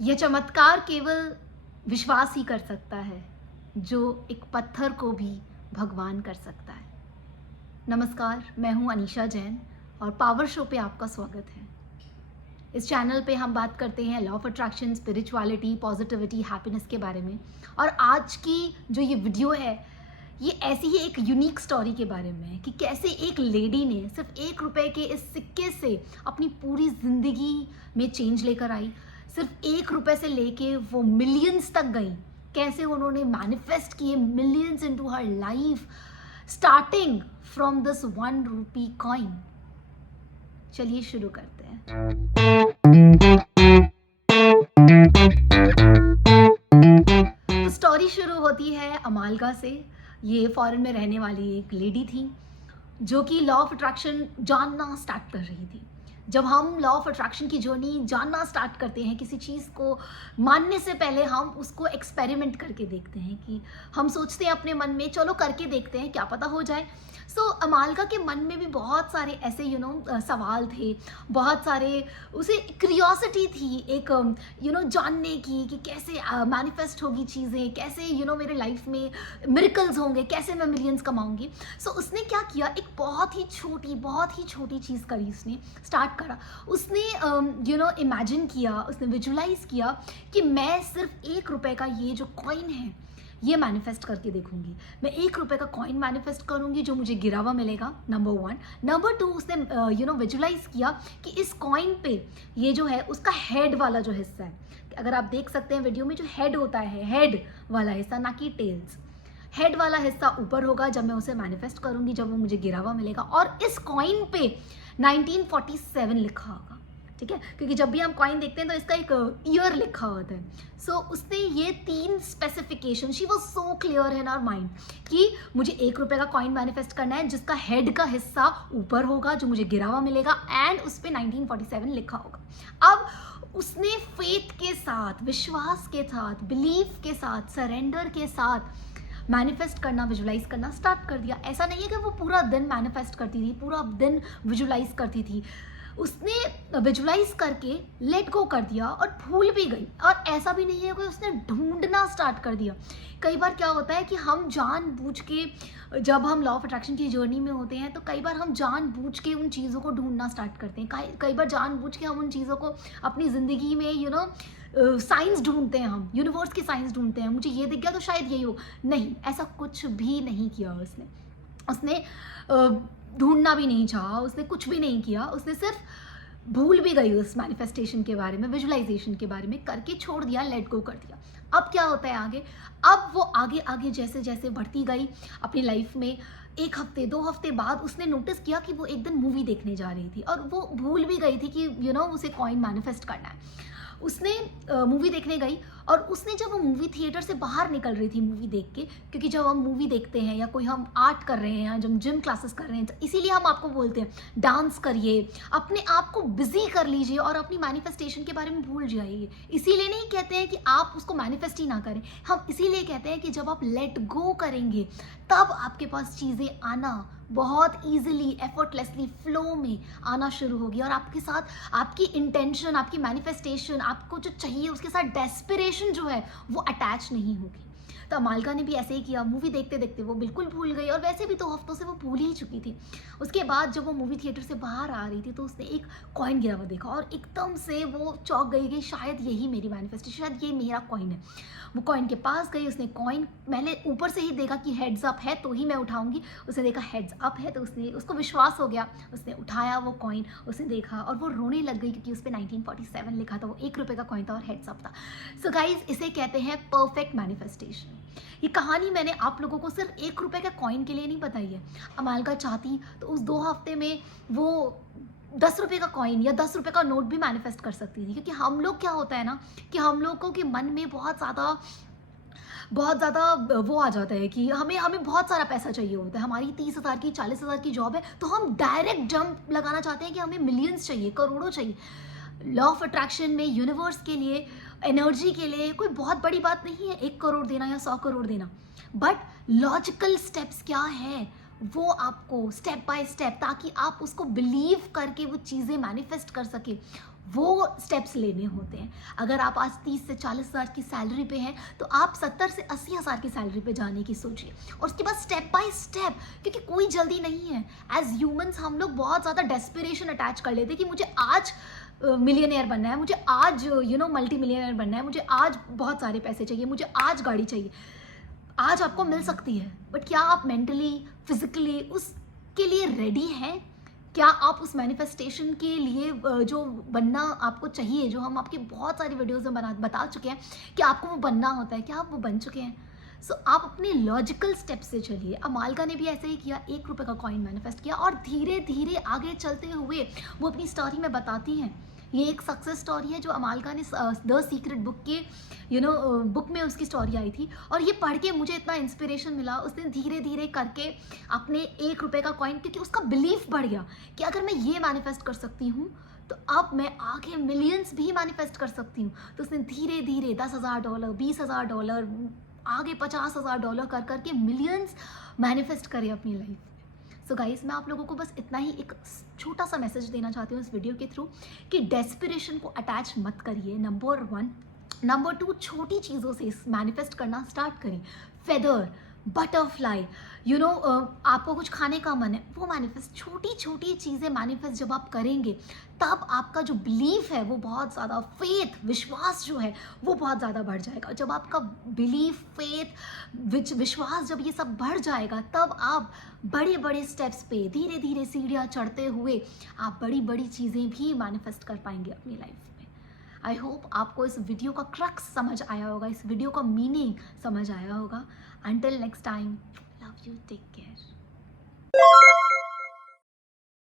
यह चमत्कार केवल विश्वास ही कर सकता है, जो एक पत्थर को भी भगवान कर सकता है। नमस्कार, मैं हूं अनीशा जैन और पावर शो पे आपका स्वागत है। इस चैनल पे हम बात करते हैं law of attraction, spirituality, positivity, happiness के बारे में। और आज की जो ये वीडियो है, ये ऐसी ही एक यूनिक स्टोरी के बारे में है कि कैसे एक लेडी ने सिर्फ 1 रुपए के इस सिक्के से अपनी पूरी ज़िंदगी में चेंज लेकर आई। सिर्फ 1 रुपए से लेके वो मिलियंस तक गई। कैसे उन्होंने मैनिफेस्ट किए millions into her life, starting from this 1 rupee coin. चलिए शुरू करते हैं। तो स्टोरी शुरू होती है अमालगा से। ये फॉरेन में रहने वाली एक लेडी थी जो कि लॉ ऑफ अट्रैक्शन जानना स्टार्ट कर रही थी। जब हम लॉ ऑफ अट्रैक्शन की जर्नी जानना स्टार्ट करते हैं, किसी चीज़ को मानने से पहले हम उसको एक्सपेरिमेंट करके देखते हैं कि हम सोचते हैं अपने मन में, चलो करके देखते हैं, क्या पता हो जाए। सो अमालगा के मन में भी बहुत सारे ऐसे सवाल थे, बहुत सारे उसे क्यूरियोसिटी थी, एक जानने की कि कैसे मैनिफेस्ट होगी चीज़ें, कैसे मेरे लाइफ में मिरेकल्स होंगे, कैसे मैं मिलियंस कमाऊंगी। सो उसने क्या किया, एक बहुत ही छोटी चीज़ करी। उसने स्टार्ट करा, उसने इमेजिन किया, उसने विजुलाइज किया कि मैं सिर्फ 1 रुपए का ये जो कॉइन है ये मैनिफेस्ट करके देखूंगी। मैं 1 रुपए का कॉइन मैनिफेस्ट करूंगी जो मुझे गिरा हुआ मिलेगा, नंबर 1। नंबर 2, उसने विजुलाइज किया कि इस कॉइन पे ये जो है उसका हेड वाला जो हिस्सा है, अगर आप देख सकते हैं वीडियो में, जो हेड होता है, हेड वाला हिस्सा, ना कि टेल्स, हेड वाला हिस्सा ऊपर होगा जब मैं उसे मैनिफेस्ट करूंगी, जब वो मुझे गिरा हुआ मिलेगा। और इस कॉइन पे 1947 लिखा होगा, ठीक है, क्योंकि जब भी हम कॉइन देखते हैं तो इसका एक ईयर लिखा होता है। सो उसने ये 3 specification, she was so clear in our mind कि मुझे 1 रुपए का कॉइन मैनिफेस्ट करना है जिसका हेड का हिस्सा ऊपर होगा, जो मुझे गिरा हुआ मिलेगा, एंड उस पर 1947 लिखा होगा। अब उसने फेथ के साथ, विश्वास के साथ, बिलीफ के साथ, सरेंडर के साथ मैनिफेस्ट करना, विजुलाइज करना स्टार्ट कर दिया। ऐसा नहीं है कि वो पूरा दिन मैनिफेस्ट करती थी, पूरा दिन विजुलाइज करती थी। उसने विजुलाइज करके लेट गो कर दिया और भूल भी गई। और ऐसा भी नहीं है कि उसने ढूंढना स्टार्ट कर दिया। कई बार क्या होता है कि हम जानबूझ के, जब हम लॉ ऑफ अट्रैक्शन की जर्नी में होते हैं तो कई बार हम जानबूझ के उन चीज़ों को ढूंढना स्टार्ट करते हैं। कई बार जानबूझ के हम उन चीज़ों को अपनी ज़िंदगी में साइंस ढूंढते हैं, हम यूनिवर्स की साइंस ढूंढते हैं। मुझे ये दिख गया तो शायद यही हो। नहीं, ऐसा कुछ भी नहीं किया उसने ढूंढना भी नहीं चाहा, उसने कुछ भी नहीं किया। उसने सिर्फ भूल भी गई उस मैनिफेस्टेशन के बारे में, विजुलाइजेशन के बारे में, करके छोड़ दिया, लेट गो कर दिया। अब क्या होता है आगे? अब वो आगे आगे जैसे जैसे बढ़ती गई अपनी लाइफ में, 1 हफ्ते 2 हफ्ते बाद उसने नोटिस किया कि वो एक दिन मूवी देखने जा रही थी और वो भूल भी गई थी कि उसे कॉइन मैनिफेस्ट करना है। उसने मूवी देखने गई और उसने, जब वो मूवी थिएटर से बाहर निकल रही थी मूवी देख के, क्योंकि जब हम मूवी देखते हैं या कोई हम आर्ट कर रहे हैं, जब जिम क्लासेस कर रहे हैं, तो इसीलिए हम आपको बोलते हैं डांस करिए, अपने आप को बिजी कर लीजिए और अपनी मैनिफेस्टेशन के बारे में भूल जाइए। इसीलिए नहीं कहते हैं कि आप उसको मैनिफेस्ट ही ना करें, हम इसीलिए कहते हैं कि जब आप लेट गो करेंगे तब आपके पास चीज़ें आना बहुत ईजिली, एफर्टलेसली, फ्लो में आना शुरू होगी। और आपके साथ आपकी इंटेंशन, आपकी मैनिफेस्टेशन, आपको जो चाहिए उसके साथ डेस्पिरेशन जो है वो अटैच नहीं होगी। तो अमालगा ने भी ऐसे ही किया। मूवी देखते देखते वो बिल्कुल भूल गई, और वैसे भी 2 हफ्तों से वो भूल ही चुकी थी। उसके बाद जब वो मूवी थिएटर से बाहर आ रही थी तो उसने एक कॉइन गिरा हुआ देखा और एकदम से वो चौंक गई कि शायद यही मेरी मैनिफेस्टेशन, शायद ये मेरा कॉइन है। वो कॉइन के पास गई, उसने कॉइन पहले ऊपर से ही देखा कि हेड्स अप है तो ही मैं उठाऊंगी। उसने देखा हेड्स अप है तो उसको विश्वास हो गया। उसने उठाया वो कॉइन, उसने देखा और वो रोने लग गई क्योंकि उस पर 1947 लिखा था। वो 1 रुपए का कॉइन था और हेड्स अप था। सो गाइज, इसे कहते हैं परफेक्ट मैनिफेस्टेशन। ये कहानी मैंने आप लोगों को सिर्फ 1 रुपए का कॉइन के लिए नहीं बताई है। अमालगा चाहती तो उस 2 हफ्ते में वो 10 रुपए का कॉइन या 10 रुपए का नोट भी मैनिफेस्ट कर सकती थी। क्योंकि हम लोग, क्या होता है ना, कि हम लोगों के मन में बहुत ज़्यादा वो आ जाता है कि हमें बहुत सारा पैसा चाहिए होता है। हमारी 30,000 की, 40,000 की जॉब है तो हम डायरेक्ट जंप लगाना चाहते हैं कि हमें मिलियंस चाहिए, करोड़ों चाहिए। लॉ ऑफ अट्रैक्शन में, यूनिवर्स के लिए, एनर्जी के लिए कोई बहुत बड़ी बात नहीं है 1 करोड़ देना या 100 करोड़ देना। बट लॉजिकल स्टेप्स क्या है, वो आपको स्टेप बाय स्टेप, ताकि आप उसको बिलीव करके वो चीज़ें मैनिफेस्ट कर सके, वो स्टेप्स लेने होते हैं। अगर आप आज 30 से 40 हज़ार की सैलरी पे हैं तो आप 70 से 80 हज़ार की सैलरी पे जाने की सोचिए, और उसके बाद स्टेप बाय स्टेप, क्योंकि कोई जल्दी नहीं है। एज ह्यूमंस हम लोग बहुत ज़्यादा डेस्पिरेशन अटैच कर लेते हैं कि मुझे आज मिलियनेयर बनना है, मुझे आज मल्टी मिलियनेयर बनना है, मुझे आज बहुत सारे पैसे चाहिए, मुझे आज गाड़ी चाहिए। आज आपको मिल सकती है, बट क्या आप मेंटली फिजिकली उसके लिए रेडी हैं? क्या आप उस मैनिफेस्टेशन के लिए जो बनना आपको चाहिए, जो हम आपके बहुत सारी वीडियोज़ में बता चुके हैं कि आपको वो बनना होता है, क्या आप वो बन चुके हैं? सो आप अपने लॉजिकल स्टेप से चलिए। अमालिका ने भी ऐसे ही किया, 1 रुपये का कॉइन मैनिफेस्ट किया, और धीरे धीरे आगे चलते हुए वो अपनी स्टोरी में बताती हैं। ये एक सक्सेस स्टोरी है जो अमालिका ने द सीक्रेट बुक के बुक में उसकी स्टोरी आई थी, और ये पढ़ के मुझे इतना इंस्पिरेशन मिला। उसने धीरे धीरे करके अपने 1 रुपये का कॉइन, क्योंकि उसका बिलीफ बढ़ गया कि अगर मैं ये मैनिफेस्ट कर सकती हूँ तो अब मैं आगे मिलियंस भी मैनिफेस्ट कर सकती हूँ। तो उसने धीरे धीरे $10,000, $20,000, आगे $50,000 कर करके मिलियंस मैनिफेस्ट करे अपनी लाइफ में। सो गाइस, मैं आप लोगों को बस इतना ही एक छोटा सा मैसेज देना चाहती हूँ इस वीडियो के थ्रू कि डेस्पिरेशन को अटैच मत करिए, नंबर 1। नंबर 2, छोटी चीज़ों से मैनिफेस्ट करना स्टार्ट करें। फेदर, बटरफ्लाई, आपको कुछ खाने का मन है, वो मैनिफेस्ट, छोटी छोटी चीज़ें मैनिफेस्ट जब आप करेंगे तब आपका जो बिलीफ है वो बहुत ज़्यादा, फेथ, विश्वास जो है वो बहुत ज़्यादा बढ़ जाएगा। जब आपका बिलीफ, फेथ, विश्वास, जब ये सब बढ़ जाएगा तब आप बड़े बड़े स्टेप्स पे धीरे धीरे सीढ़ियाँ चढ़ते हुए आप बड़ी बड़ी चीज़ें भी मैनिफेस्ट कर पाएंगे अपनी लाइफ में। आई होप आपको इस वीडियो का क्रक्स समझ आया होगा, इस वीडियो का मीनिंग समझ आया होगा। Until next time, love you, take care.